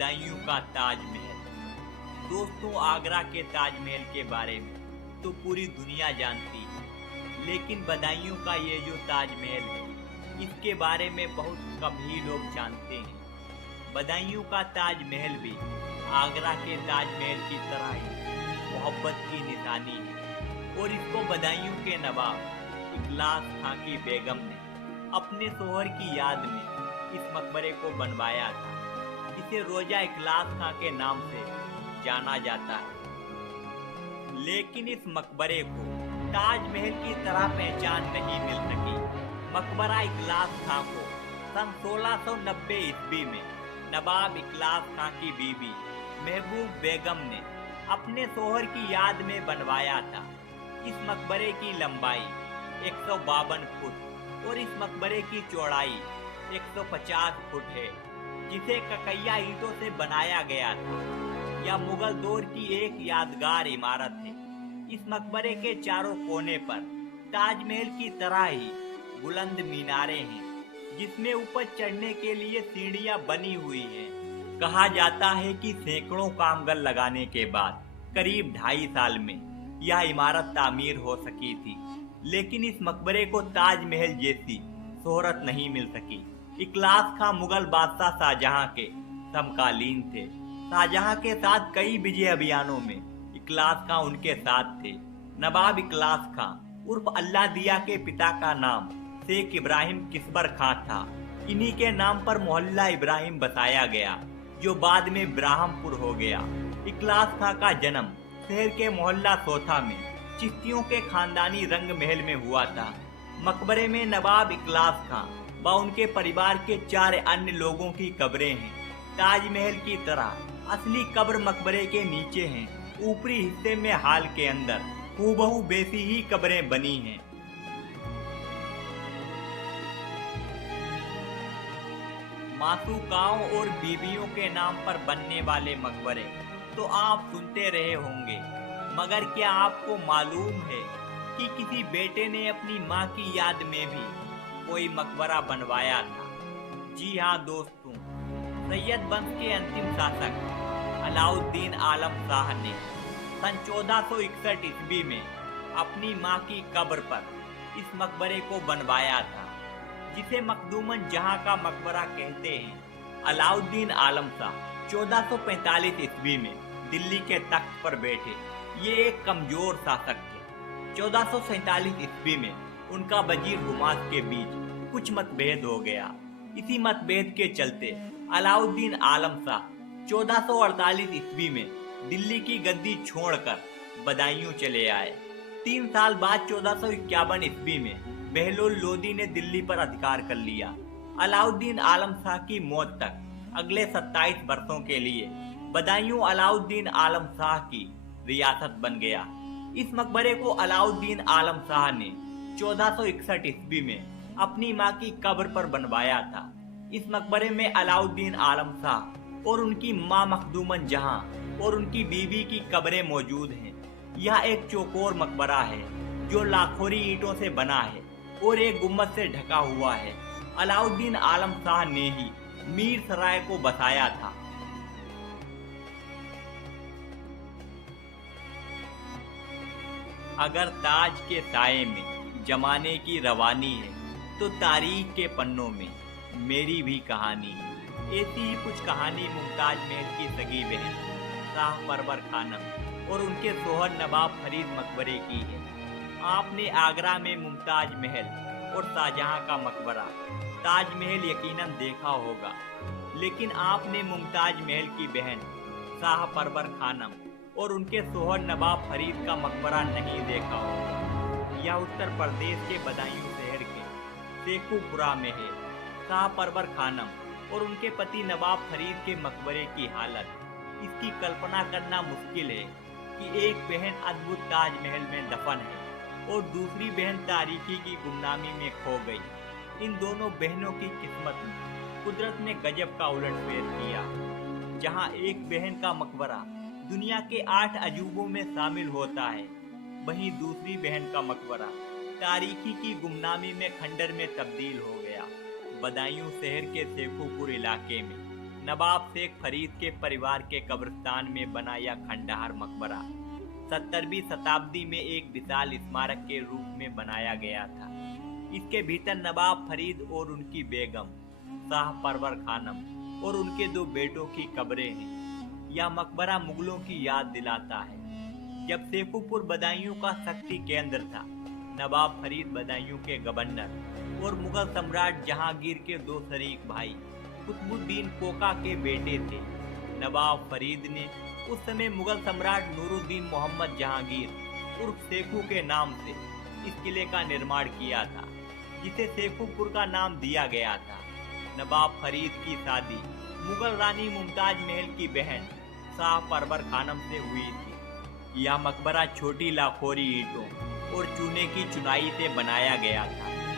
बदायूं का ताजमहल। दोस्तों, आगरा के ताजमहल के बारे में तो पूरी दुनिया जानती है, लेकिन बदायूं का ये जो ताजमहल है इसके बारे में बहुत कम ही लोग जानते हैं। बदायूं का ताजमहल भी आगरा के ताजमहल की तरह ही मोहब्बत की निशानी है और इसको बदायूं के नवाब इखलास खां की बेगम ने अपने शोहर की याद में इस मकबरे को बनवाया था, जिसे रोजा इखलास खां के नाम से जाना जाता है। लेकिन इस मकबरे को ताजमहल की तरह पहचान नहीं मिल सकी। मकबरा इखलास खां को सन 1690 ईस्वी में नवाब इखलास खां की बीवी महबूब बेगम ने अपने शोहर की याद में बनवाया था। इस मकबरे की लंबाई 152 फुट और इस मकबरे की चौड़ाई 150 फुट है, जिसे ककैया ईंटों से बनाया गया था। यह मुगल दौर की एक यादगार इमारत है। इस मकबरे के चारों कोने पर ताजमहल की तरह ही बुलंद मीनारे हैं, जिसमें ऊपर चढ़ने के लिए सीढ़ियां बनी हुई हैं। कहा जाता है कि सैकड़ों कामगर लगाने के बाद करीब 2.5 साल में यह इमारत तामीर हो सकी थी, लेकिन इस मकबरे को ताजमहल जैसी शोहरत नहीं मिल सकी। इखलास खां मुगल बादशाह शाहजहां के समकालीन थे। शाहजहां के साथ कई विजय अभियानों में इखलास खां उनके साथ थे। नवाब इखलास खां उर्फ अल्लाह दिया के पिता का नाम शेख इब्राहिम किस्बर खां था। इन्हीं के नाम पर मोहल्ला इब्राहिम बसाया गया, जो बाद में ब्राह्मपुर हो गया। इखलास खां का जन्म शहर के मोहल्ला सोथा में चिश्तियों के खानदानी रंग महल में हुआ था। मकबरे में नवाब इखलास खां व उनके परिवार के 4 अन्य लोगों की कब्रें हैं। ताजमहल की तरह असली कब्र मकबरे के नीचे हैं। ऊपरी हिस्से में हाल के अंदर हूबहू वैसी ही कब्रें बनी हैं। मासूकाओं और बीवियों के नाम पर बनने वाले मकबरे तो आप सुनते रहे होंगे, मगर क्या आपको मालूम है कि किसी बेटे ने अपनी माँ की याद में भी कोई मकबरा बनवाया था? जी हाँ दोस्तों, सैयद वंश के अंतिम शासक अलाउद्दीन आलम शाह ने सन 1461 ईस्वी में अपनी माँ की कब्र पर इस मकबरे को बनवाया था, जिसे मखदूमन जहां का मकबरा कहते हैं। अलाउद्दीन आलम शाह 1445 ईस्वी में दिल्ली के तख्त पर बैठे। ये एक कमजोर शासक थे। 1447 ईस्वी में उनका वजीर हुमायूं के बीच कुछ मतभेद हो गया। इसी मतभेद के चलते अलाउद्दीन आलम शाह 1448 ईस्वी में दिल्ली की गद्दी छोड़कर बदायूं चले आए। 3 साल बाद 1451 ईस्वी में बहलोल लोदी ने दिल्ली पर अधिकार कर लिया। अलाउद्दीन आलम शाह की मौत तक अगले 27 वर्षों के लिए बदायूं अलाउद्दीन आलम शाह की रियासत बन गया। इस मकबरे को अलाउद्दीन आलम शाह ने 1461 ईस्वी में अपनी मां की कब्र पर बनवाया था। इस मकबरे में अलाउद्दीन आलम शाह और उनकी मां मखदूमन जहां और उनकी बीवी की कब्रें मौजूद हैं। यह एक चौकोर मकबरा है जो लाखोरी ईंटों से बना है और एक गुम्बद से ढका हुआ है। अलाउद्दीन आलम शाह ने ही मीर सराय को बसाया था। अगर ताज के साये में जमाने की रवानी है, तो तारीख के पन्नों में मेरी भी कहानी है। ऐसी ही कुछ कहानी मुमताज महल की सगी बहन शाह परवर खानम और उनके शोहर नवाब फरीद मकबरे की है। आपने आगरा में मुमताज महल और शाहजहां का मकबरा ताजमहल यकीनन देखा होगा, लेकिन आपने मुमताज महल की बहन शाह परवर खानम और उनके शोहर नवाब फरीद का मकबरा नहीं देखा होगा। यह उत्तर प्रदेश के बदायूं शहर के शेखुपुरा में है। शाह परवर खानम और उनके पति नवाब फरीद के मकबरे की हालत, इसकी कल्पना करना मुश्किल है कि एक बहन अद्भुत ताजमहल में दफन है और दूसरी बहन तारीकी की गुमनामी में खो गई। इन दोनों बहनों की किस्मत में कुदरत ने गजब का उलटफेर किया। जहां एक बहन का मकबरा दुनिया के 8 अजूबों में शामिल होता है, वहीं दूसरी बहन का मकबरा तारीकी की गुमनामी में खंडर में तब्दील हो गया। बदायूं शहर के शेखुपुर इलाके में नवाब शेख फरीद के परिवार के कब्रिस्तान में बना यह खंडहर मकबरा 17वीं शताब्दी में एक विशाल स्मारक के रूप में बनाया गया था। इसके भीतर नवाब फरीद और उनकी बेगम शाह परवर खानम और उनके 2 बेटों की कब्रें हैं। यह मकबरा मुगलों की याद दिलाता है जब शेखुपुर बदायूं का शक्ति केंद्र था। नवाब फरीद बदायूं के गवर्नर और मुगल सम्राट जहांगीर के 2 शरीक भाई कुतुबुद्दीन कोका के बेटे थे। नवाब फरीद ने उस समय मुगल सम्राट नूरुद्दीन मोहम्मद जहांगीर उर्फ शेखू के नाम से इस किले का निर्माण किया था, जिसे शेखुपुर का नाम दिया गया था। नवाब फरीद की शादी मुगल रानी मुमताज महल की बहन शाह परवर खानम से हुई थी। यह मकबरा छोटी लाखोरी ईंटों और चूने की चुनाई से बनाया गया था।